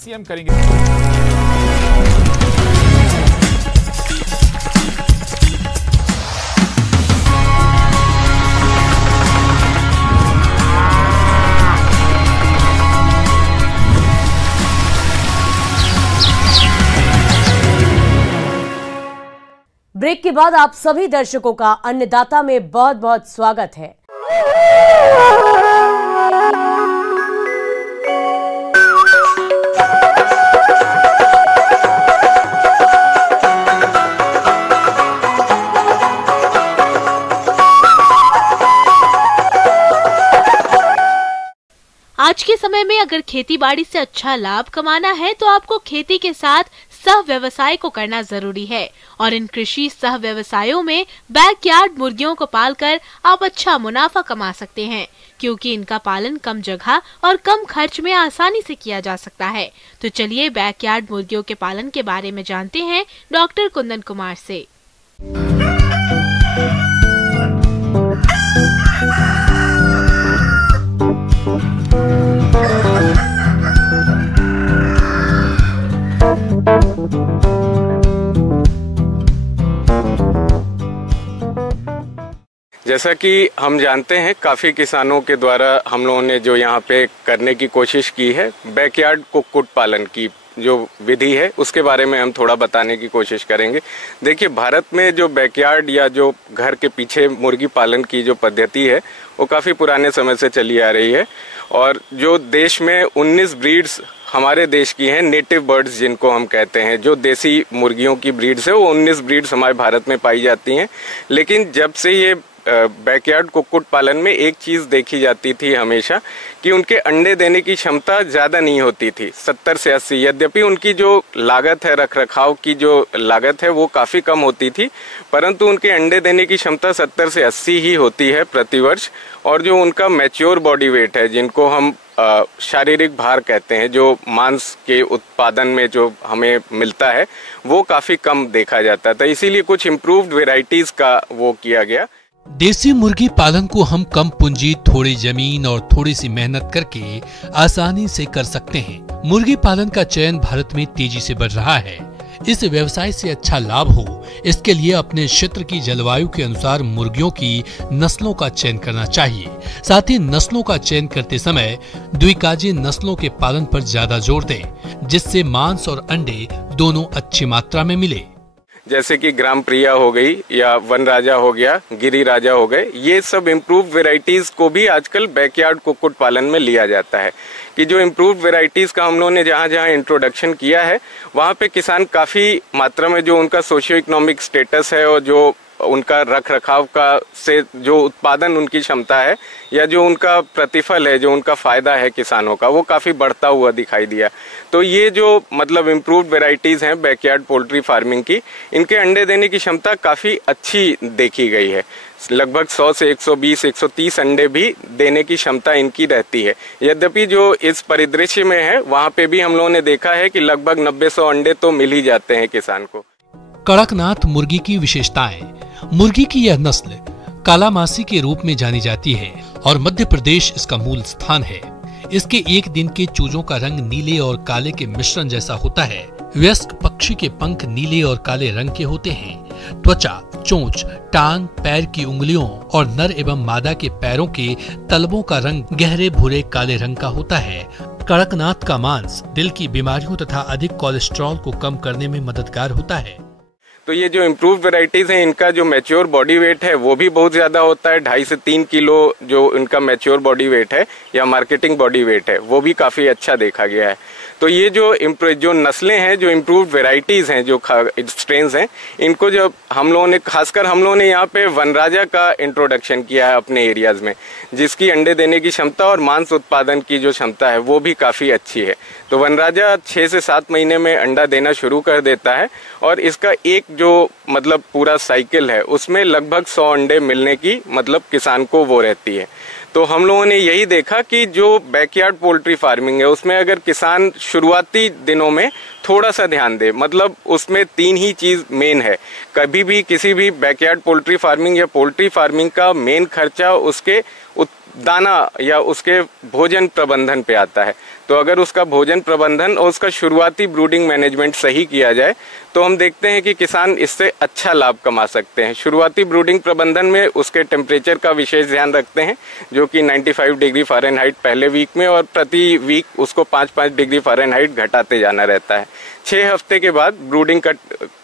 CM करेंगे। Break के बाद आप सभी दर्शकों का अन्नदाता में बहुत बहुत स्वागत है। आज के समय में अगर खेती बाड़ी से अच्छा लाभ कमाना है तो आपको खेती के साथ सह व्यवसाय को करना जरूरी है और इन कृषि सह व्यवसायों में बैकयार्ड मुर्गियों को पालकर आप अच्छा मुनाफा कमा सकते हैं, क्योंकि इनका पालन कम जगह और कम खर्च में आसानी से किया जा सकता है। तो चलिए बैकयार्ड मुर्गियों के पालन के बारे में जानते हैं डॉक्टर कुंदन कुमार से। जैसा कि हम जानते हैं, काफ़ी किसानों के द्वारा हम लोगों ने जो यहाँ पे करने की कोशिश की है, बैकयार्ड कुक्कुट पालन की जो विधि है उसके बारे में हम थोड़ा बताने की कोशिश करेंगे। देखिए, भारत में जो बैकयार्ड या जो घर के पीछे मुर्गी पालन की जो पद्धति है वो काफ़ी पुराने समय से चली आ रही है और जो देश में 19 ब्रीड्स हमारे देश की हैं, नेटिव बर्ड्स जिनको हम कहते हैं, जो देसी मुर्गियों की ब्रीड्स है, वो 19 ब्रीड्स हमारे भारत में पाई जाती हैं। लेकिन जब से ये बैकयार्ड कुक्कुट पालन में एक चीज देखी जाती थी हमेशा कि उनके अंडे देने की क्षमता ज्यादा नहीं होती थी, 70 से 80। यद्यपि उनकी जो लागत है, रख रखाव की जो लागत है वो काफी कम होती थी, परंतु उनके अंडे देने की क्षमता 70 से 80 ही होती है प्रतिवर्ष। और जो उनका मैच्योर बॉडी वेट है, जिनको हम शारीरिक भार कहते हैं, जो मांस के उत्पादन में जो हमें मिलता है वो काफी कम देखा जाता था। इसीलिए कुछ इम्प्रूव्ड वेराइटीज का वो किया गया। देसी मुर्गी पालन को हम कम पूंजी, थोड़ी जमीन और थोड़ी सी मेहनत करके आसानी से कर सकते हैं। मुर्गी पालन का चयन भारत में तेजी से बढ़ रहा है। इस व्यवसाय से अच्छा लाभ हो, इसके लिए अपने क्षेत्र की जलवायु के अनुसार मुर्गियों की नस्लों का चयन करना चाहिए। साथ ही नस्लों का चयन करते समय द्विकाजी नस्लों के पालन पर ज्यादा जोर दें, जिससे मांस और अंडे दोनों अच्छी मात्रा में मिले। जैसे कि ग्राम प्रिया हो गई या वन राजा हो गया, गिरी राजा हो गए, ये सब इम्प्रूव वेराइटीज को भी आजकल बैकयार्ड कुक्कुट पालन में लिया जाता है। कि जो इम्प्रूव वेराइटीज का हम लोगों ने जहाँ जहाँ इंट्रोडक्शन किया है, वहाँ पे किसान काफी मात्रा में जो उनका सोशियो इकोनॉमिक स्टेटस है और जो उनका रख रखाव का से जो उत्पादन उनकी क्षमता है या जो उनका प्रतिफल है, जो उनका फायदा है किसानों का, वो काफी बढ़ता हुआ दिखाई दिया। तो ये जो मतलब इम्प्रूव्ड वेराइटीज हैं बैकयार्ड पोल्ट्री फार्मिंग की, इनके अंडे देने की क्षमता काफी अच्छी देखी गई है। लगभग 100 से 120, 130 अंडे भी देने की क्षमता इनकी रहती है। यद्यपि जो इस परिदृश्य में है वहाँ पे भी हम लोगों ने देखा है कि लगभग 90-100 अंडे तो मिल ही जाते हैं किसान को। कड़कनाथ मुर्गी की विशेषताएं। मुर्गी की यह नस्ल कालामासी के रूप में जानी जाती है और मध्य प्रदेश इसका मूल स्थान है। इसके एक दिन के चूजों का रंग नीले और काले के मिश्रण जैसा होता है। वयस्क पक्षी के पंख नीले और काले रंग के होते हैं। त्वचा, चोंच, टांग, पैर की उंगलियों और नर एवं मादा के पैरों के तलवों का रंग गहरे भूरे काले रंग का होता है। कड़कनाथ का मांस दिल की बीमारियों तथा अधिक कोलेस्ट्रॉल को कम करने में मददगार होता है। तो ये जो इम्प्रूव वेराइटीज हैं, इनका जो मैच्योर बॉडी वेट है वो भी बहुत ज्यादा होता है। 2.5 से 3 किलो जो इनका मैच्योर बॉडी वेट है या मार्केटिंग बॉडी वेट है, वो भी काफी अच्छा देखा गया है। तो ये जो नस्लें हैं, जो इम्प्रूव्ड वेराइटीज हैं, जो स्ट्रेन्स हैं, इनको जब हम लोगों ने, खासकर हम लोगों ने यहाँ पे वनराजा का इंट्रोडक्शन किया है अपने एरियाज में, जिसकी अंडे देने की क्षमता और मांस उत्पादन की जो क्षमता है वो भी काफी अच्छी है। तो वनराजा 6 से 7 महीने में अंडा देना शुरू कर देता है और इसका एक जो मतलब पूरा साइकिल है उसमें लगभग 100 अंडे मिलने की मतलब किसान को वो रहती है। तो हम लोगों ने यही देखा कि जो बैकयार्ड पोल्ट्री फार्मिंग है उसमें अगर किसान शुरुआती दिनों में थोड़ा सा ध्यान दे, मतलब उसमें 3 ही चीज मेन है। कभी भी किसी भी बैकयार्ड पोल्ट्री फार्मिंग या पोल्ट्री फार्मिंग का मेन खर्चा उसके दाना या उसके भोजन प्रबंधन पे आता है। तो अगर उसका भोजन प्रबंधन और उसका शुरुआती ब्रूडिंग मैनेजमेंट सही किया जाए तो हम देखते हैं कि किसान इससे अच्छा लाभ कमा सकते हैं। शुरुआती ब्रूडिंग प्रबंधन में उसके टेम्परेचर का विशेष ध्यान रखते हैं, जो कि 95 डिग्री फ़ारेनहाइट पहले वीक में, और प्रति वीक उसको 5-5 डिग्री फ़ारेनहाइट घटाते जाना रहता है। 6 हफ्ते के बाद ब्रूडिंग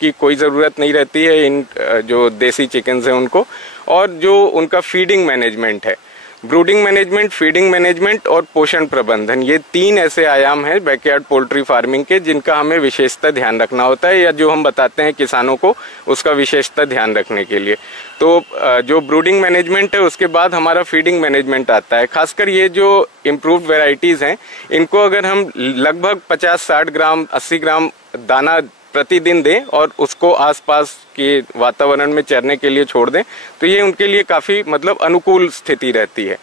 की कोई ज़रूरत नहीं रहती है इन जो देसी चिकन्स हैं उनको। और जो उनका फीडिंग मैनेजमेंट है, ब्रूडिंग मैनेजमेंट, फीडिंग मैनेजमेंट और पोषण प्रबंधन, ये 3 ऐसे आयाम हैं बैकयार्ड पोल्ट्री फार्मिंग के जिनका हमें विशेषता ध्यान रखना होता है, या जो हम बताते हैं किसानों को उसका विशेषता ध्यान रखने के लिए। तो जो ब्रूडिंग मैनेजमेंट है उसके बाद हमारा फीडिंग मैनेजमेंट आता है। खासकर ये जो इम्प्रूव्ड वेराइटीज हैं इनको अगर हम लगभग 50-60 ग्राम 80 ग्राम दाना प्रतिदिन दें और उसको आसपास के वातावरण में चरने के लिए छोड़ दें तो ये उनके लिए काफी अनुकूल स्थिति रहती है।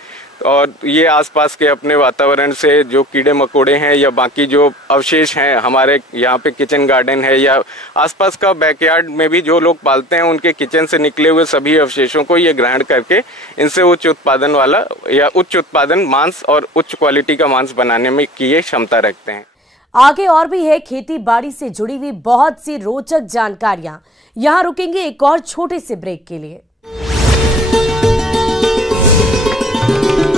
और ये आसपास के अपने वातावरण से जो कीड़े मकोड़े हैं या बाकी जो अवशेष हैं, हमारे यहाँ पे किचन गार्डन है या आसपास का बैकयार्ड में भी जो लोग पालते हैं उनके किचन से निकले हुए सभी अवशेषों को ये ग्रहण करके इनसे उच्च उत्पादन वाला या उच्च उत्पादन मांस और उच्च क्वालिटी का मांस बनाने में की ये क्षमता रखते हैं। आगे और भी है खेती बाड़ी से जुड़ी हुई बहुत सी रोचक जानकारियां। यहां रुकेंगे एक और छोटे से ब्रेक के लिए।